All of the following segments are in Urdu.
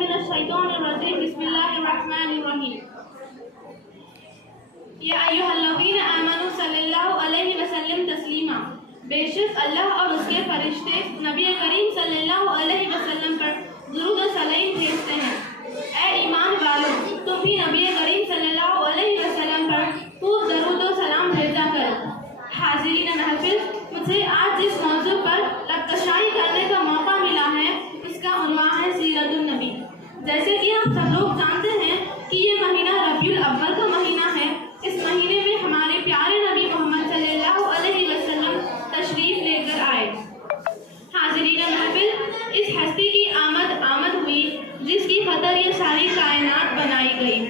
من الشیطان الرجیم بسم اللہ الرحمن الرحیم یا ایھا الذین آمنوا صلی اللہ علیہ وسلم تسلیما، بے شک اللہ اور اس کے فرشتے نبی کریم صلی اللہ علیہ وسلم پر درود و سلام بھیجتے ہیں۔ اے ایمان والو، تم بھی نبی کریم صلی اللہ علیہ وسلم پر خوب درود و سلام بھیجا کرو۔ حاضرین محفل، مجھے آج جس موضوع پر لبکشائی کرنے کا موقع ملا ہے اس کا عنوان ہے سیرت النبی۔ جیسے کہ آپ سب لوگ جانتے ہیں کہ یہ مہینہ ربیع الاول کا مہینہ ہے۔ اس مہینے میں ہمارے پیارے نبی محمد صلی اللہ علیہ وسلم تشریف لے کر آئے۔ حاضرین محفل، اس ہستی کی آمد ہوئی جس کی خاطر یہ ساری کائنات بنائی گئی۔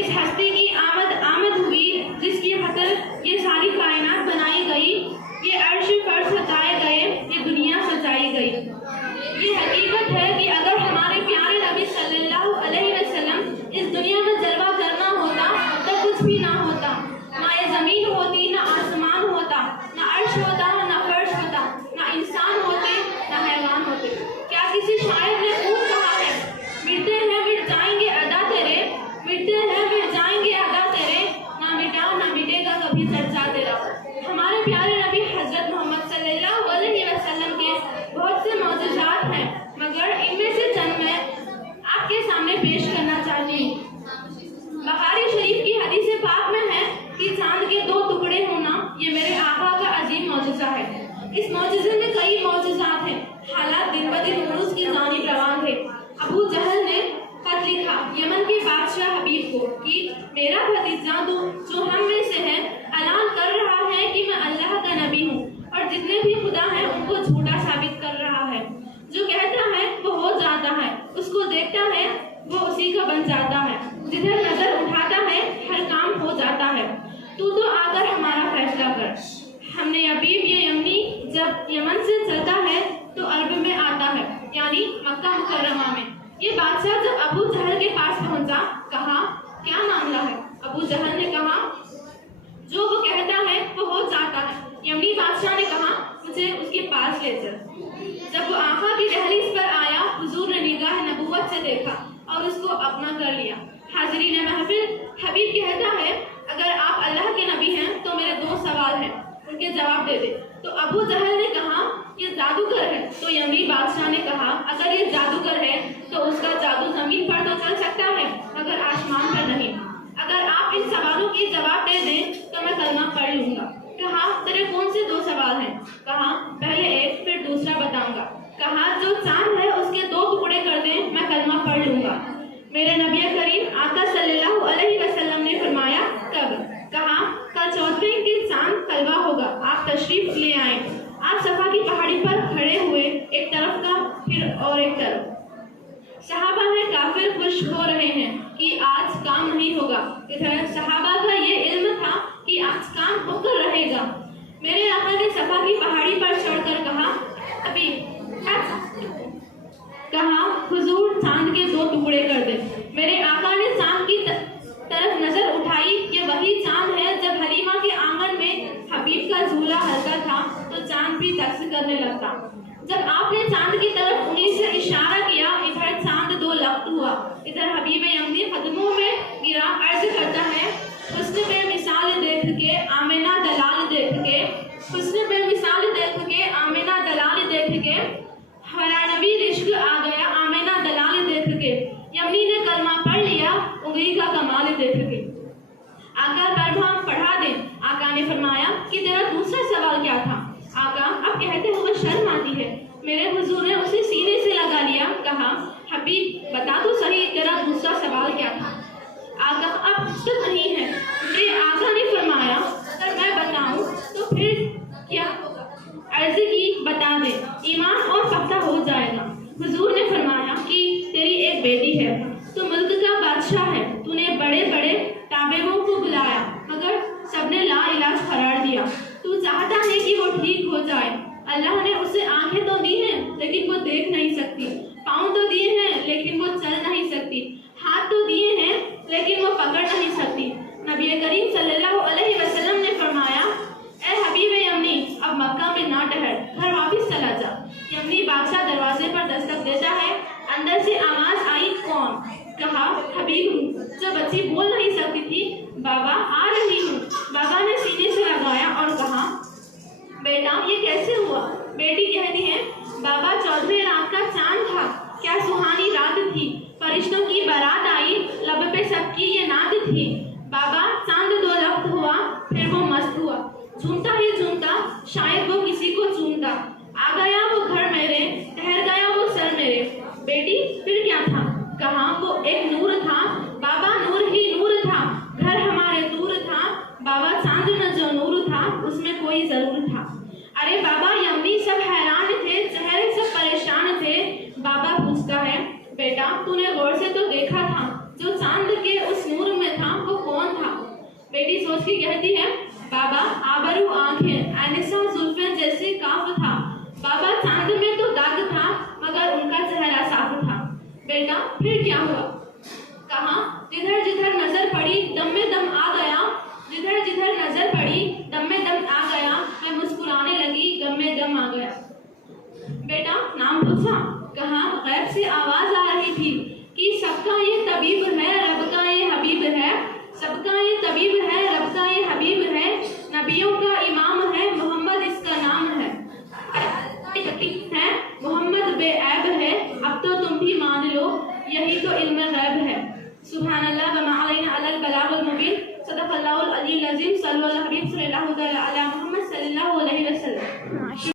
اس ہستی کی آمد ہوئی جس کی خاطر یہ ساری کائنات بنائی گئی، یہ عرش فرش سجائے گئے، یہ دنیا سجائی گئی۔ یہ حقیقت ہے کہ اگر ہمارے پیارے نبی صلی اللہ علیہ وسلم اس دنیا میں جلوہ کرنا ہوتا تو کچھ بھی نہ ہوتا، نہ یہ زمین ہوتی، نہ آسمان ہوتا، نہ عرش ہوتا، نہ فرش ہوتا، نہ انسان ہوتے، نہ حیوان ہوتے۔ کیا کسی شاعر نے خوب کہا ہے، مٹتے ہیں مٹ جائیں گے ادا تیرے، مٹتے ہیں مٹ جائیں گے ادا تیرے، نہ مٹا نہ مٹے گا کبھی چرچا تیرا۔ ہمارے پیارے نبی حضرت محمد صلی اللہ علیہ وسلم کے بہت سے معجزات ہیں، مگر ان میں سے چند میں آپ کے سامنے پیش کرنا چاہتی ہوں۔ بخاری شریف کی حدیث پاک میں ہے کہ چاند کے دو ٹکڑے ہونا یہ میرے آقا کا عظیم معجزہ ہے۔ اس معجزے میں کئی معجزات ہیں۔ حالات دن بدن عروج کی جانب روان تھے۔ ابو جہل نے خط لکھا یمن کے بادشاہ حبیب کو کہ میرا بھتیجا جو ہم میں سے ہے اعلان کر رہا ہے کہ میں اللہ کا نبی ہوں، اور جتنے بھی خدا ہیں ان کو جھوٹا ثابت کر رہا ہے۔ جو کہتا ہے وہ ہو جاتا ہے، اس کو دیکھتا ہے وہ اسی کا بن جاتا ہے، جدھر نظر اٹھاتا ہے ہر کام ہو جاتا ہے۔ تو آ کر ہمارا فیصلہ کر۔ ہم نے حبیب یہ یمنی جب یمن سے چلتا ہے تو عرب میں آتا ہے، یعنی مکہ مکرمہ میں۔ یہ بادشاہ جب ابو جہل کے پاس پہنچا، کہا کیا معاملہ ہے؟ ابو جہل نے کہا جو وہ کہتا ہے وہ ہو جاتا ہے۔ یمنی بادشاہ نے کہا مجھے اس کے پاس لے چل۔ جب وہ آقا کی دہلیز پر آیا، حضور نے نگاہ نبوت سے دیکھا اور اس کو اپنا کر لیا۔ حاضرین محفل، حبیب کہتا ہے اگر آپ اللہ کے نبی ہیں تو میرے دو سوال ہیں، ان کے جواب دے دے۔ تو ابو جہل نے کہا یہ جادوگر ہے۔ تو یمنی بادشاہ نے کہا اگر یہ جادوگر ہے تو اس کا جادو زمین پر تو چل سکتا ہے مگر آسمان پر نہیں۔ اگر آپ ان سوالوں کے جواب دے دیں تو میں کلمہ پڑھ لوں گا۔ کہا تیرے کون سے دو سوال ہیں؟ کہا پہلے ایک پھر دوسرا بتاؤں گا۔ کہا جو چاند ہے اس کے دو ٹکڑے کر دیں میں کلمہ پڑھ لوں گا۔ میرے نبی کریم آقا صلی اللہ علیہ وسلم نے فرمایا کب؟ کہا کل 14ویں دن چاند طلوع ہوگا، آپ تشریف لے آئیں۔ آپ صفا کی پہاڑی پر کھڑے ہوئے، ایک طرف کا پھر اور ایک طرف۔ صحابہ میں کافر خوش ہو رہے ہیں کہ آج کام نہیں ہوگا، ادھر صحابہ کا یہ علم تھا کہ آج کام ہو کر رہے گا۔ میرے آقا نے صفا کی پہاڑی پر چڑھ کر کہا ابھی کہا حضور چاند کے دو ٹکڑے کر دے۔ میرے آقا نے چاند کی طرف نظر اٹھائی، یہ وہی چاند ہے جب حلیمہ کے آنگن میں حبیب کا جھولا ہلتا تھا تو چاند بھی رقص کرنے لگتا۔ جب آپ نے چاند کی طرف انگلی سے اشارہ کیا، ادھر چاند دو لخت ہوا، ادھر حبیب یمنی قدموں میں گرا عرض کرتا ہے حسن بے مثال دیکھ کے آمینہ دلال دیکھ کے، حسن بے مثال دیکھ کے آمینہ دلال دیکھ کے، ہمارا نبی رشک آ گیا آمینہ دلال دیکھ کے۔ یمنی نے کلمہ پڑھ لیا انگلی کا کمال دیکھ کے۔ آقا پیغام پڑھا دیں۔ آقا نے فرمایا کہ تیرا دوسرا سوال کیا تھا؟ آقا اب کہتے ہوئے شرم آتی ہے۔ میرے حضور نے اسے سینے سے لگا لیا، کہا حبیب بتا تو صحیح تیرا دوسرا سوال کیا تھا؟ آقا اب تک نہیں ہے۔ میرے آقا نے فرمایا اگر میں بتاؤں تو پھر کیا ہوگا؟ عرض کی بتا دے، ایمان اور پختہ ہو جائے گا۔ حضور نے فرمایا کہ تیری ایک بیٹی ہے، تو ملک کا بادشاہ ہے، تو نے بڑے بڑے تابعوں کو بلایا مگر سب نے لا علاج قرار دیا، تو چاہتا ہے کہ وہ ٹھیک ہو جائے۔ اللہ نے اسے آنکھیں تو دی ہیں لیکن وہ دیکھ نہیں سکتی، پاؤں تو دیے ہیں لیکن وہ چل نہیں سکتی، ہاتھ تو دیے ہیں لیکن وہ پکڑ نہیں سکتی۔ نبی کریم صلی اللہ علیہ وسلم نے فرمایا اے حبیب یمنی اب مکہ میں نہ ٹھہر، گھر واپس چلا جا۔ یمنی بادشاہ دروازے پر دستک دیتا ہے، اندر سے آواز آئی کون؟ کہا حبیب ہوں. جب بچی بول نہیں سکتی تھی بابا آ رہی ہوں. بابا نے سینے سے لگایا اور کہا بیٹا یہ کیسے ہوا؟ بیٹی کہتی ہے بابا 14ویں رات کا چاند تھا. کیا سہانی رات تھی. فرشتوں کی بارات آئی. لب پہ سب کی یہ نعت تھی. بابا چاند 2 لخت ہوا پھر وہ مست ہوا. جھومتا ہی جھومتا شاید وہ کسی کو چومتا. آ گیا وہ گھر میرے ٹھہر گیا وہ سر میرے. بیٹی پھر کیا تھا؟ کہا وہ ایک نور تھا. بابا نور ہی نور تھا. گھر ہمارے دور تھا. بابا چاند میں جو نور تھا اس میں کوئی ضرور تھا. ارے بابا یمنی سب حیران تھے. چہرے سب پریشان تھے. بابا پوچھتا ہے بیٹا تو نے غور سے تو دیکھا تھا جو چاند کے اس نور میں تھا وہ کون تھا؟ بیٹی سوچ کے کہتی ہے بابا آبرو آنکھیں آئنسا زلفیں جیسے کاف تھا. بابا چاند میں تو داغ تھا مگر ان کا چہرہ صاف تھا. بیٹا پھر کیا ہوا؟ کہا جدھر جدھر نظر پڑی دم میں دم آ گیا. جدھر جدھر نظر پڑی دم میں دم آ گیا. میں مسکرانے لگی غم میں غم آ گیا. بیٹا نام پوچھا. کہا غیب سے آواز آ رہی تھی کہ سب کا یہ طبیب ہے رب کا یہ حبیب ہے. سب کا یہ طبیب ہے رب کا یہ حبیب ہے. نبیوں کا امام ہے محمد اس کا نام ہے. ہے محمد بے عیب ہے. اب تو تم بھی مان لو یہی تو علم غیب ہے. سبحان اللہ و ما علینا الا البلاغ المبین. صدق اللہ العلی العظیم. صلی اللہ حبیب صلی اللہ علیہ محمد صلی اللہ علیہ وسلم.